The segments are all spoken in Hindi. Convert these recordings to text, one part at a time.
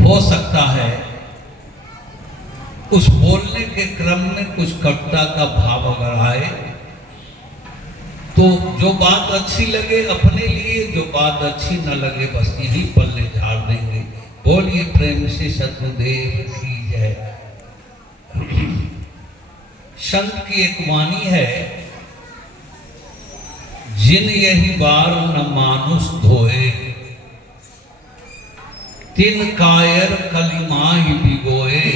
हो सकता है उस बोलने के क्रम में कुछ कटुता का भाव अगर आए तो जो बात अच्छी लगे अपने लिए, जो बात अच्छी न लगे बस यही पल्ले झाड़ देंगे। बोलिए प्रेम से सतगुरुदेव की जय। संत की एक वाणी है, जिन यही बार न मानुष धोए, तिन कायर कलिमाहि बिगोए,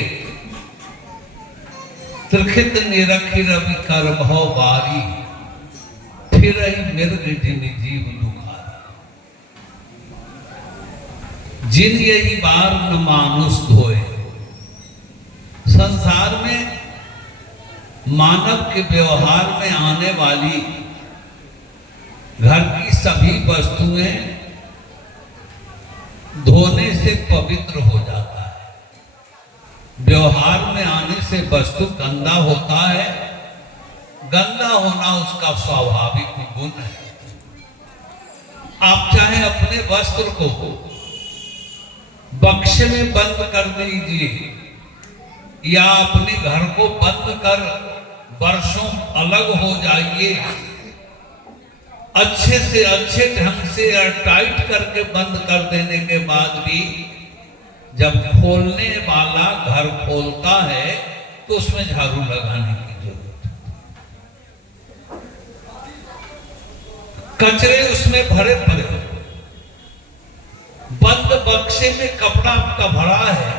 त्रिखित निरखि रवि कर भव बारी, फिर ही मृग जिन जीव दुखारी। जिन यही बार न मानुष धोए। संसार में मानव के व्यवहार में आने वाली घर की सभी वस्तुएं धोने से पवित्र हो जाता है। व्यवहार में आने से वस्तु गंदा होता है, गंदा होना उसका स्वाभाविक गुण है। आप चाहे अपने वस्त्र को बक्से में बंद कर दीजिए या अपने घर को बंद कर वर्षों अलग हो जाइए, अच्छे से अच्छे ढंग से टाइट करके बंद कर देने के बाद भी जब खोलने वाला घर खोलता है तो उसमें झाड़ू लगाने की जरूरत है। कचरे उसमें भरे पड़े, बंद बक्से में कपड़ा आपका भरा है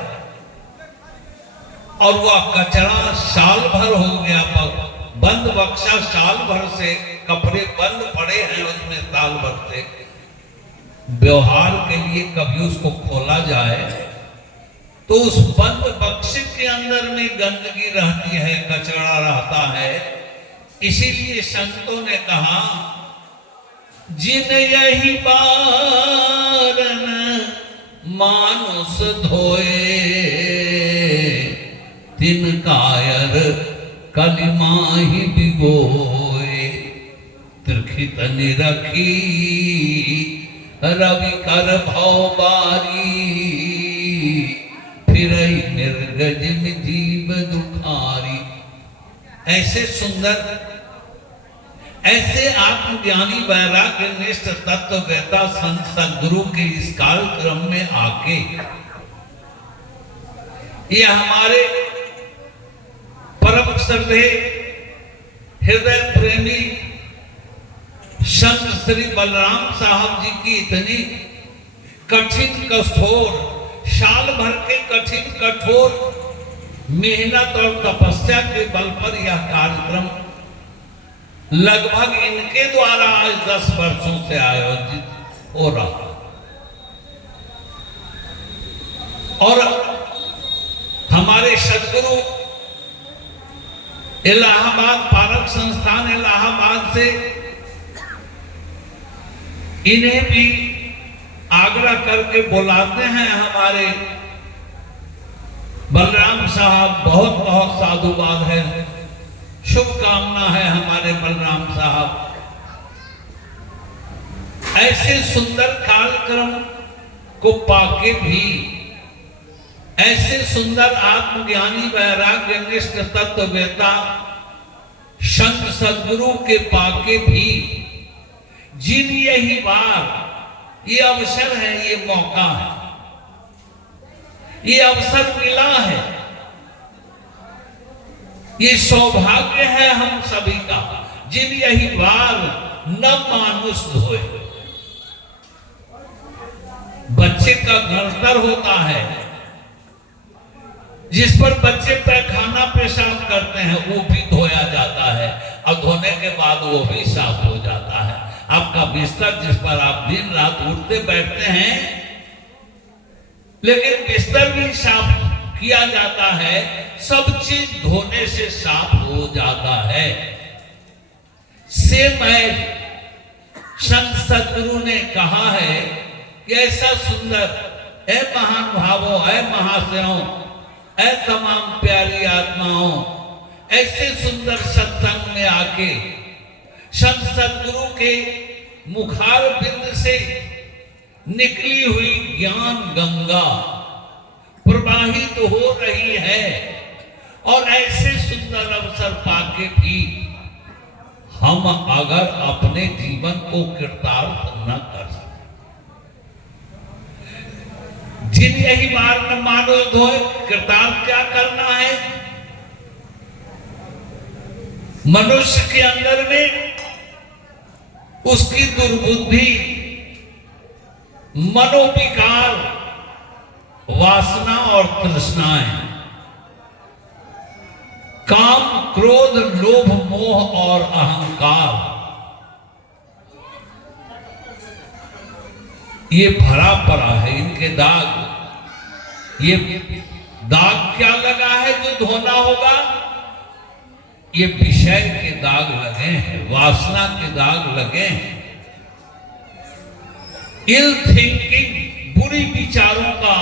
और वह कचरा साल भर हो गया, बंद बक्सा साल भर से कपड़े बंद पड़े हैं उसमें साल भर से। व्यवहार के लिए कभी उसको खोला जाए तो उस बंद बक्से के अंदर में गंदगी रहती है, कचरा रहता है। इसीलिए संतों ने कहा, जिन यही बार मानुष धोए, तिन कायर कलिमाहि बिगोए, त्रिखित निरखी रवि कर भव बारी, फिर निर्गज में जीव दुखारी। ऐसे सुंदर, ऐसे आत्मज्ञानी वैराग्य निष्ठ तत्ववेता संत सद्गुरु के इस कालक्रम में आके ये हमारे परम श्रद्धेय हृदय प्रेमी संत श्री बलराम साहब जी की इतनी कठिन कठोर, साल भर के कठिन कठोर मेहनत और तपस्या के बल पर यह कार्यक्रम लगभग इनके द्वारा आज 10 वर्षों से आयोजित हो रहा। और हमारे सद्गुरु इलाहाबाद पारक संस्थान इलाहाबाद से इन्हें भी आग्रह करके बुलाते हैं हमारे बलराम साहब। बहुत बहुत साधुवाद है, शुभकामना है हमारे बलराम साहब। ऐसे सुंदर कार्यक्रम को पाके भी, ऐसे सुंदर आत्मज्ञानी वैराग्य निष्ठ तत्ववेता संत सद्गुरु के पाके भी, जिन यही बार ये अवसर है, ये मौका है, ये अवसर मिला है, ये सौभाग्य है हम सभी का, जिन यही बार न मानुष धोए। बच्चे का गणतर होता है, जिस पर बच्चे पैखाना पेशाब करते हैं वो भी धोया जाता है और धोने के बाद वो भी साफ हो जाता है। आपका बिस्तर जिस पर आप दिन रात उठते बैठते हैं, लेकिन बिस्तर भी साफ किया जाता है, सब चीज धोने से साफ हो जाता है। सेम एज संत सद्गुरु ने कहा है कि ऐसा सुंदर, ऐ महान भावों, ऐ महाशयों, ऐ तमाम प्यारी आत्माओं, ऐसे सुंदर सत्संग में आके संत सद्गुरु के मुखार बिंद से निकली हुई ज्ञान गंगा प्रवाहित हो रही है। और ऐसे सुंदर अवसर पाके भी हम अगर अपने जीवन को कृतार्थ न कर सके, जिन यही मार्ग मानो धोए, कृतार्थ क्या करना है? मनुष्य के अंदर में उसकी दुर्बुद्धि, मनोविकार, वासना और तृष्णाएं, काम, क्रोध, लोभ, मोह और अहंकार, ये भरा पड़ा है। इनके दाग, ये दाग क्या लगा है जो धोना होगा? ये विषय के दाग लगे हैं, वासना के दाग लगे हैं। इल थिंकिंग, बुरी विचारों का,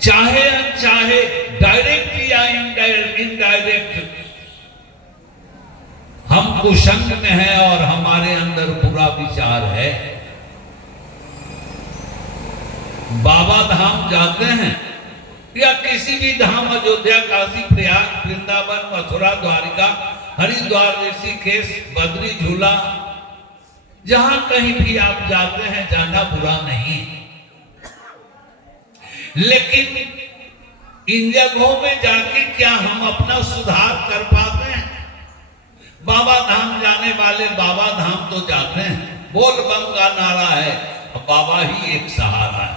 चाहे अनचाहे, डायरेक्ट या इनडायरेक्ट, हम कुसंग में हैं और हमारे अंदर बुरा विचार है। बाबा धाम जाते हैं या किसी भी धाम, अयोध्या, काशी, प्रयाग, वृंदावन, मथुरा, द्वारिका, हरिद्वार, ऋषिकेश, बद्री, झूला, जहां कहीं भी आप जाते हैं, जाना बुरा नहीं, लेकिन इन जगहों में जाके क्या हम अपना सुधार कर पाते हैं? बाबा धाम जाने वाले बाबा धाम तो जाते हैं, बोल बम का नारा है, बाबा ही एक सहारा है,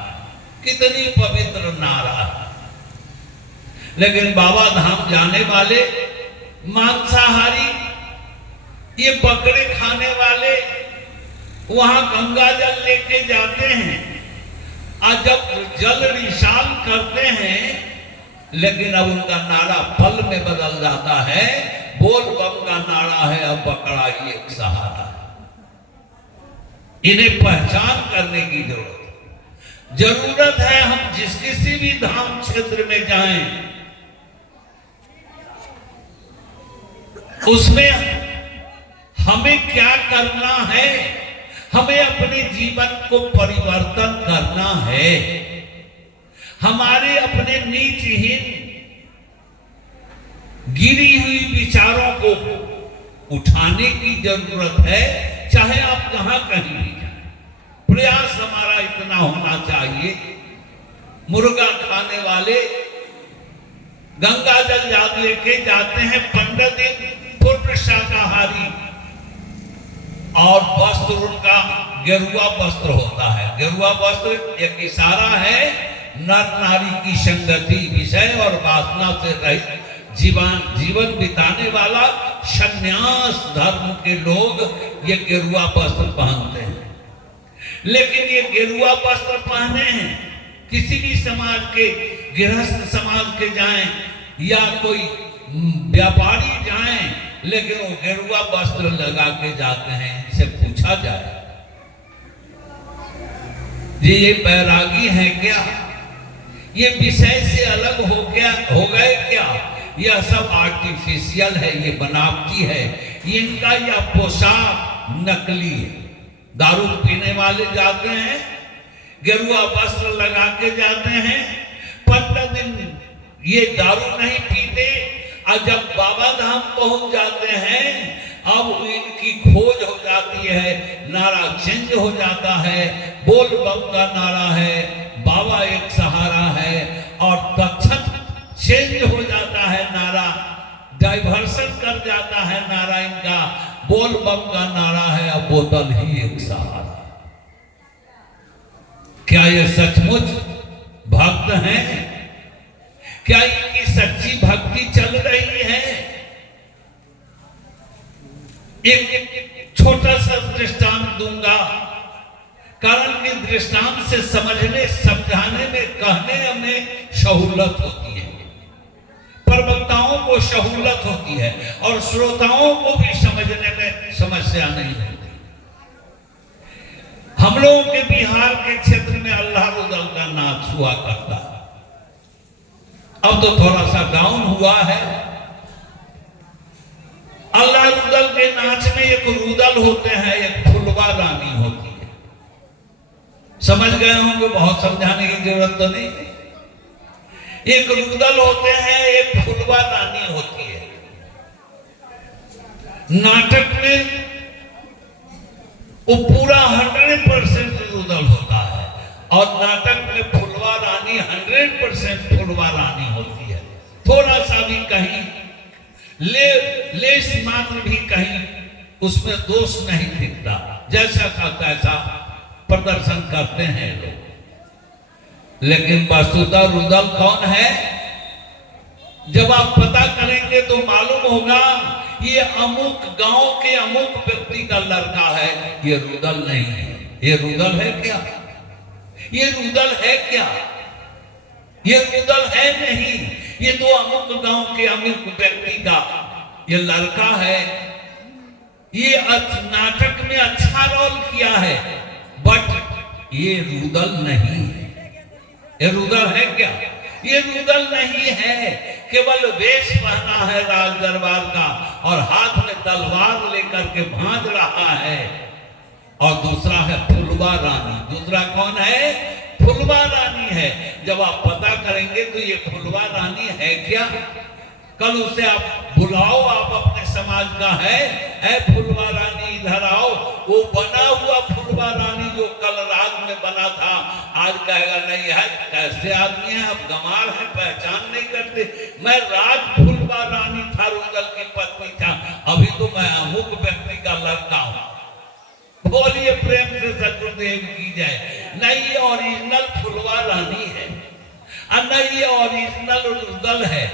कितनी पवित्र नारा है। लेकिन बाबा धाम जाने वाले मांसाहारी, ये बकरे खाने वाले, वहां गंगा जल लेके जाते हैं और जब जल निशान करते हैं, लेकिन अब उनका नारा पल में बदल जाता है, बोल बम का नारा है, अब बकरा ही एक सहारा है। इन्हें पहचान करने की जरूरत है। हम जिस किसी भी धाम क्षेत्र में जाएं, उसमें हमें क्या करना है? हमें अपने जीवन को परिवर्तन करना है। हमारे अपने नीचहीन, गिरी हुई विचारों को उठाने की जरूरत है। चाहे आप जहां कहीं भी जाएं, प्रयास हमारा इतना होना चाहिए। मुर्गा खाने वाले गंगा जल याद लेके जाते हैं 15 दिन, पूर्ण शाकाहारी, और वस्त्र उनका गेरुआ वस्त्र होता है। गेरुआ वस्त्र एक इशारा है नर नारी की संगति, विषय और वासना से रहित जीवन बिताने वाला संन्यास धर्म के लोग ये गेरुआ वस्त्र पहनते हैं। लेकिन ये गेरुआ वस्त्र पहने हैं, किसी भी समाज के, गृहस्थ समाज के जाएं या कोई व्यापारी जाएं, लेकिन वो गेरुआ वस्त्र लगा के जाते हैं। इनसे पूछा जाए, ये बैरागी है क्या? ये विषय से अलग हो गए क्या? यह सब आर्टिफिशियल है, ये बनावटी है, इनका यह पोशाक नकली है। दारू पीने वाले जाते हैं, गेरुआ वस्त्र लगा के जाते हैं, 15 दिन ये दारू नहीं पीते, और जब बाबा धाम पहुंच जाते हैं, अब इनकी खोज हो जाती है, नारा चेंज हो जाता है, बोल बम का नारा है, बाबा एक सहारा है, और तत्क्षण चेंज हो जाता है नारा, डाइवर्सन कर जाता है नारा इनका, बोल बम का नारा है, अब बोतल ही एक सहारा। क्या ये सचमुच भक्त हैं? क्या इनकी सच्ची भक्ति चल रही है? एक छोटा सा दृष्टांत दूंगा, कारण कि दृष्टांत से समझने, समझाने में, कहने में सहूलत होती है, प्रवक्ताओं को सहूलत होती है, और श्रोताओं को भी समझने में समस्या नहीं होती। हम लोगों के बिहार के क्षेत्र में अल्लाह रुदल का नाच हुआ करता है, अब तो थोड़ा सा डाउन हुआ है। अल्लाह रुदल के नाच में एक रुदल होते हैं, एक फुलवा रानी होती है। समझ गए होंगे, बहुत समझाने की जरूरत तो नहीं है। एक रुदल होते हैं, एक फुलवा रानी होती है। नाटक में वो पूरा 100% रुदल होता है और नाटक में फुलवा रानी 100% फुलवा रानी होती है। थोड़ा सा भी कहीं लेस मात्र भी कहीं उसमें दोष नहीं दिखता, जैसा था तैसा प्रदर्शन करते हैं लोग। लेकिन वस्तुतः रुदल कौन है, जब आप पता करेंगे तो मालूम होगा ये अमुक गांव के अमुक व्यक्ति का लड़का है। ये रुदल नहीं है। ये रुदल है क्या? ये रुदल है क्या? ये रुदल है नहीं। ये तो अमुक गांव के अमुक व्यक्ति का ये लड़का है। ये नाटक में अच्छा रोल किया है, बट ये रुदल नहीं है। ये रुदल है क्या? ये रुदल नहीं है। केवल वेश पहना है राज दरबार का और हाथ में तलवार लेकर के भांज रहा है। और दूसरा है फुलवा रानी। दूसरा कौन है? फुलवा रानी है। जब आप पता करेंगे तो ये फुलवा रानी है क्या? कल उसे आप बुलाओ, आप अपने समाज का है, ऐ फुलवा रानी इधर आओ। वो बना हुआ फुलवा रानी जो कल रात में बना था, आज कहेगा नहीं है। कैसे आदमी है, आप गंवार है, पहचान नहीं करते। मैं राज फुलवा रानी था, रुदल की पत्नी था, अभी तो मैं अमुक व्यक्ति का लड़का हूं। बोलिए प्रेम से सतगुरुदेव की जाए। नहीं ये ओरिजिनल फुलवा रानी है, नहीं ये ओरिजिनल रुदल है,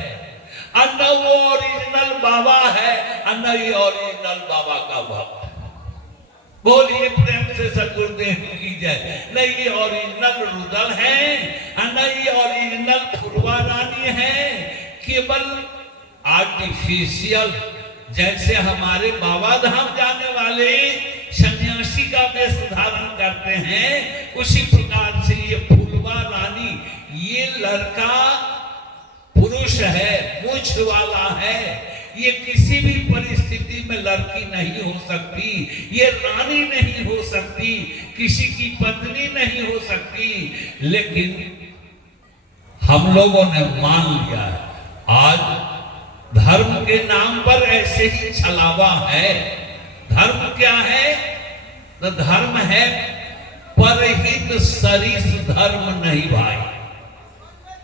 न वो ओरिजिनल बाबा है, न ये ओरिजिनल बाबा का भक्त। बोलिए प्रेम से सतगुरुदेव की जाए। नहीं ये ओरिजिनल रुदल है, न ये ओरिजिनल फुलवा रानी है। केवल आर्टिफिशियल, जैसे हमारे बाबा धाम जाने वाले सन्यासी का वेश धारण करते हैं, उसी प्रकार से ये फुलवा रानी, ये लड़का पुरुष है, मूछ वाला है। ये किसी भी परिस्थिति में लड़की नहीं हो सकती, ये रानी नहीं हो सकती, किसी की पत्नी नहीं हो सकती। लेकिन हम लोगों ने मान लिया है, आज धर्म के नाम पर ऐसे ही छलावा है। धर्म क्या है? तो धर्म है परहित सरिस धर्म नहीं भाई।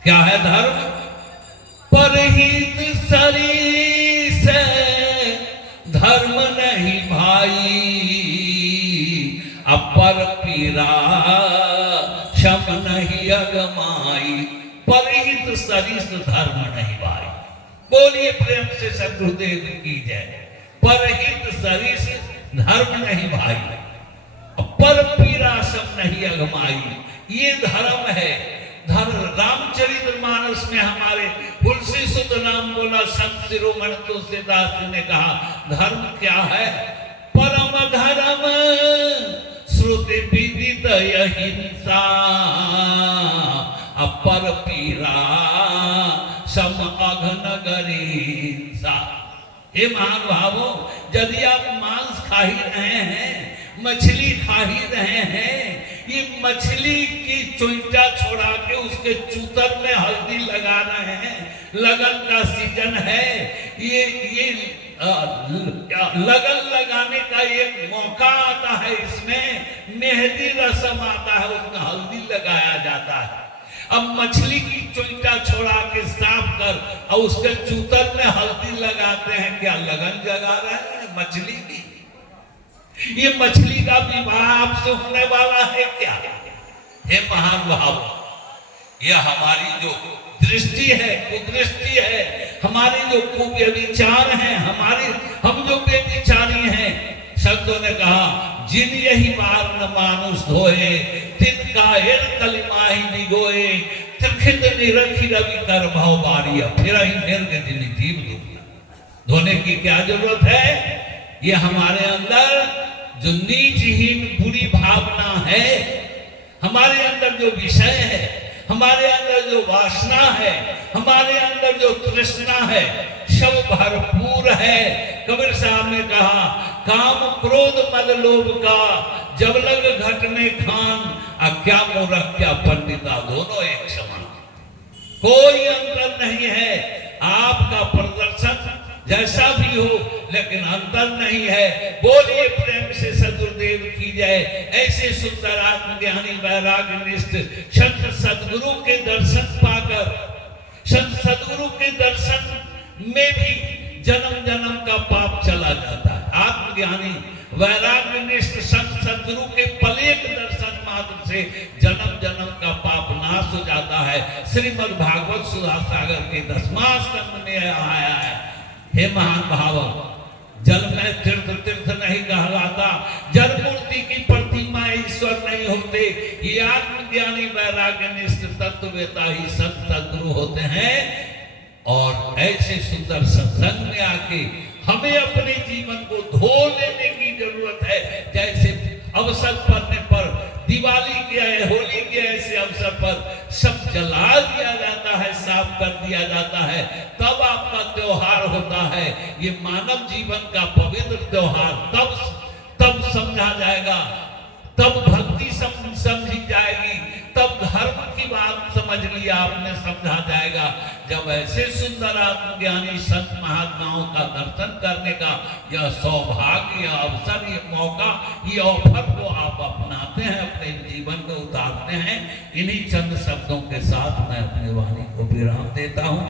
क्या है धर्म? परहित सरिस धर्म नहीं भाई, अपर पीरा शम नहीं अगमाई। परहित सरिस धर्म नहीं भाई। बोलिए प्रेम से सतगुरुदेव की जय। परहित सरिस धर्म नहीं भाई, पर पीरा शम नहीं अगमाई। ये धर्म है। धर्म रामचरितमानस में हमारे तुलसी सुत नाम बोला संत शिरोमणि तुलसीदास जी ने कहा, धर्म क्या है? परम धर्म श्रुति विदित अहिंसा, अपर पीरा सम अघनगरीसा। हे महानुभावों, यदि आप मांस खा ही रहे हैं, मछली खा ही रहे हैं, ये मछली की चोइटा छोड़ा के उसके चूतर में हल्दी लगा रहे हैं, लगन का सीजन है, ये लगन लगाने का एक मौका आता है, इसमें मेहंदी रस्म आता है, उसमें हल्दी लगाया जाता है। अब मछली की चोइटा छोड़ा के साफ कर और उसके चूतर में हल्दी लगाते हैं, क्या लगन जगा रहे हैं मछली की? ये मछली का विवाह आपसे होने वाला है क्या? हे महानुभाव, यह हमारी जो दृष्टि है, कुदृष्टि है, हमारी जो कुव्यभिचार है, हम जो व्यभिचारी हैं, संतों ने कहा, जिन यही बार न मानुष धोए, तिनका कलिमाही निगोए, त्रिखित निरखी रवि कर भाव बारिया, फिर ही निर्ग जिन जीव धोने की क्या जरूरत है? ये हमारे अंदर जो नीचहीन बुरी भावना है, हमारे अंदर जो विषय है, हमारे अंदर जो वासना है, हमारे अंदर जो तृष्णा है, सब भरपूर है। कबीर साहब ने कहा, काम क्रोध मद लोभ का जब लग घट में खान, क्या मूर्ख क्या पंडिता दोनों एक समान, कोई अंतर नहीं है। आपका प्रदर्शन जैसा भी हो लेकिन अंतर नहीं है। बोलिए प्रेम से सदगुरुदेव की जय। ऐसे सुंदर आत्मज्ञानी वैराग्य निष्ठ संत सदगुरु के दर्शन पाकर, संत सदगुरु के दर्शन में भी जन्म जन्म का पाप चला जाता है। आत्मज्ञानी वैराग्य निष्ठ संत सदगुरु के पलेक दर्शन मात्र से जन्म जन्म का पाप नाश हो जाता है। श्रीमद् भागवत सुधा सागर के 10वां स्कंद में आया है, हे महान भाव, जल में तीर्थ तीर्थ नहीं कहलाता, जल मूर्ति की प्रतिमा ईश्वर नहीं होते। ये आत्मज्ञानी वैराग्य निष्ठ तत्ववेता ही संत सदगुरु होते हैं। और ऐसे सुंदर सत्संग में आके हमें अपने जीवन को धो लेने की जरूरत है। जैसे अवसर पड़ने पर, दिवाली के, होली के ऐसे अवसर पर सब जला दिया जाता है, साफ कर दिया जाता है, तब आपका त्योहार होता है। ये मानव जीवन का पवित्र त्योहार तब समझा जाएगा, तब भक्ति समझी जाएगी, तब धर्म की बात समझ लिया आपने, समझा जाएगा जब ऐसे सुंदर आत्मज्ञानी संत महात्माओं का दर्शन करने का यह सौभाग्य, यह अवसर, ये मौका, ये ऑफर को आप अपनाते हैं, अपने जीवन में उतारते हैं। इन्हीं चंद शब्दों के साथ मैं अपने वाणी को विराम देता हूं।